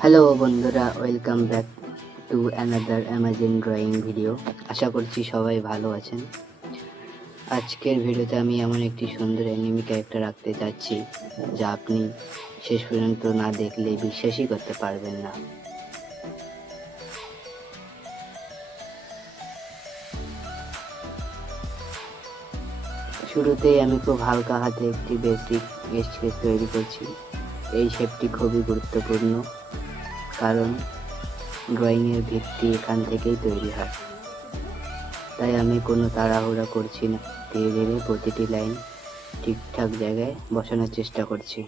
Hello বন্ধুরা, welcome back to another amazing drawing video. আশা করছি সবাই ভালো আছেন। আজকের ভিডিওতে আমি এমন একটি সুন্দর অ্যানিমি ক্যারেক্টার রাখতে যাচ্ছি যা আপনি শেষ পর্যন্ত না দেখলে বিশ্বাসই করতে পারবেন না। শুরুতেই আমি খুব হালকা হাতে একটি বেসিক স্কেচ তৈরি করছি। এই শেপটি খুবই গুরুত্বপূর্ণ, কারণ ড্রয়িংয়ের ভিত্তি এখান থেকেই তৈরি হয়। তাই আমি কোনো তাড়াহুড়া করছি না, ধীরে ধীরে প্রতিটি লাইন ঠিকঠাক জায়গায় বসানোর চেষ্টা করছি।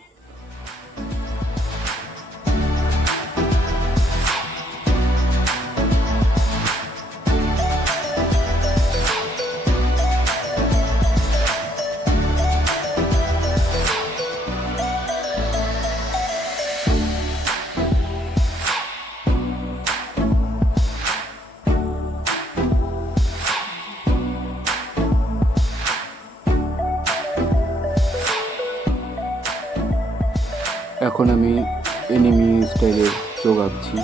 এখন আমি এনিমি স্টাইলের চোখ আঁকছি।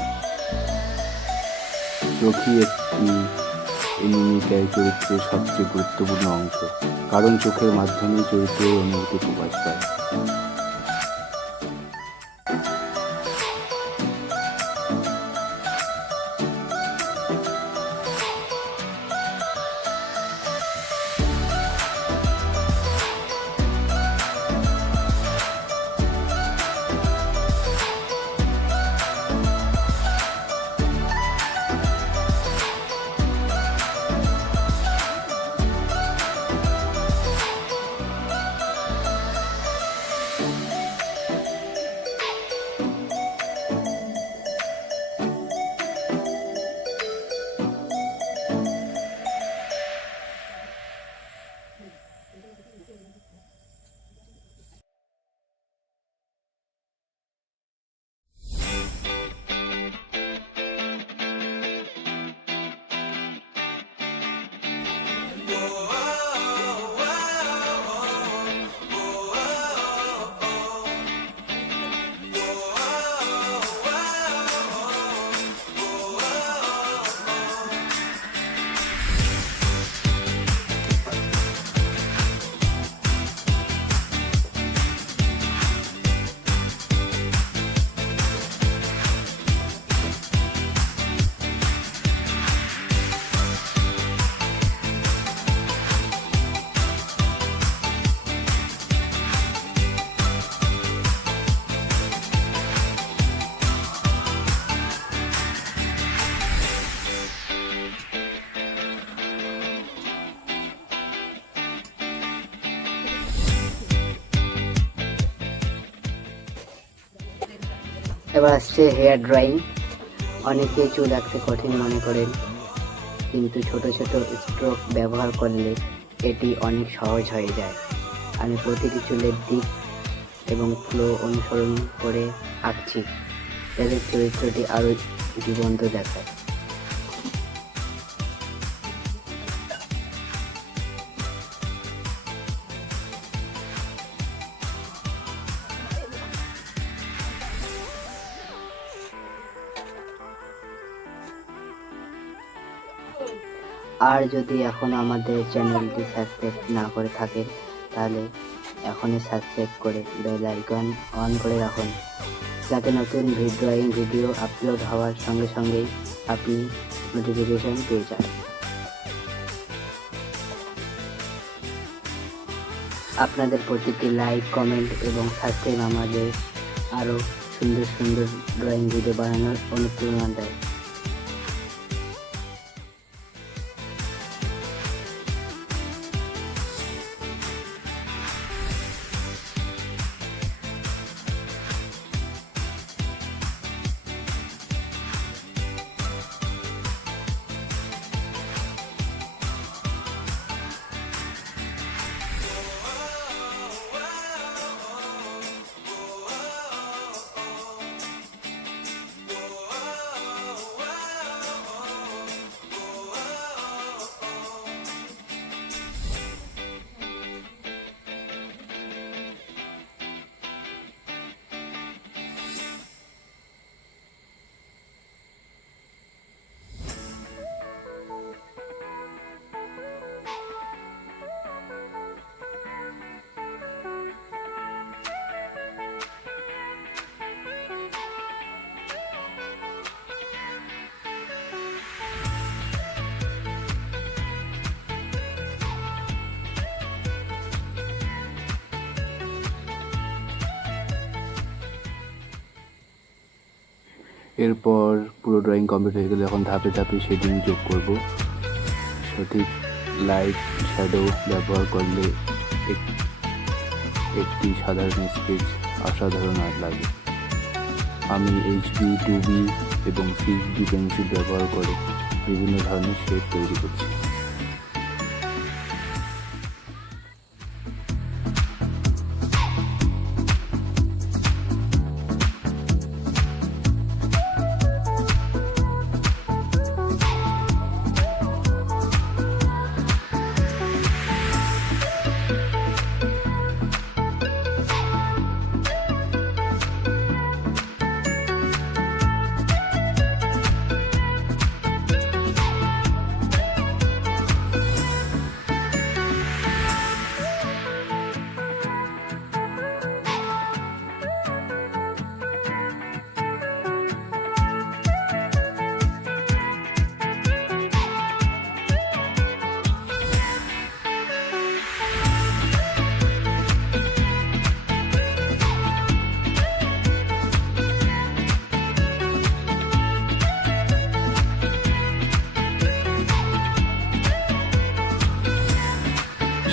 চোখই একটি এনিমি চরিত্রের সবচেয়ে গুরুত্বপূর্ণ অংশ, কারণ চোখের মাধ্যমে চরিত্রের অনুভূতি প্রকাশ পায়। এবার আসছে হেয়ার ড্রয়িং। অনেকেই চুল আঁকতে কঠিন মনে করেন, কিন্তু ছোট ছোট স্ট্রোক ব্যবহার করলে এটি অনেক সহজ হয়ে যায়। আমি প্রতিটি চুলের দিক এবং ফ্লো অনুসরণ করে আঁকছি, যাতে চরিত্রটি আরও জীবন্ত দেখায়। আর যদি এখন আমাদের চ্যানেলটি সাবস্ক্রাইব না করে থাকেন, তাহলে এখনই সাবস্ক্রাইব করে বেল আইকন অন করে রাখুন, যাতে নতুন ড্রয়িং ভিডিও আপলোড হওয়ার সঙ্গে সঙ্গেই আপনি নোটিফিকেশন পেয়ে যান। আপনাদের প্রতিটি লাইক, কমেন্ট এবং সাবস্ক্রাইব আমাদের আরও সুন্দর সুন্দর ড্রয়িং ভিডিও বানানোর অনুপ্রেরণা দেয়। এরপর পুরো ড্রয়িং কমপ্লিট হয়ে গেলে এখন ধাপে ধাপে শেডিং যোগ করব। সঠিক লাইট শ্যাডো ব্যবহার করলে একটি সাধারণ স্কেচ অসাধারণ আর লাগে। আমি HB 2B এবং 6B পেন্সিল ব্যবহার করে বিভিন্ন ধরনের শেড তৈরি করছি।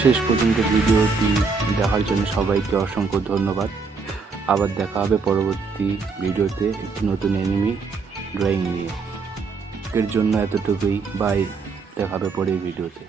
শেষ পর্যন্ত ভিডিওটি দেখার জন্য সবাইকে অসংখ্য ধন্যবাদ। আবার দেখা হবে পরবর্তী ভিডিওতে একটি নতুন অ্যানিমি ড্রয়িং নিয়ে। এর জন্য এতটুকুই, বাই, দেখা হবে পরের ভিডিওতে।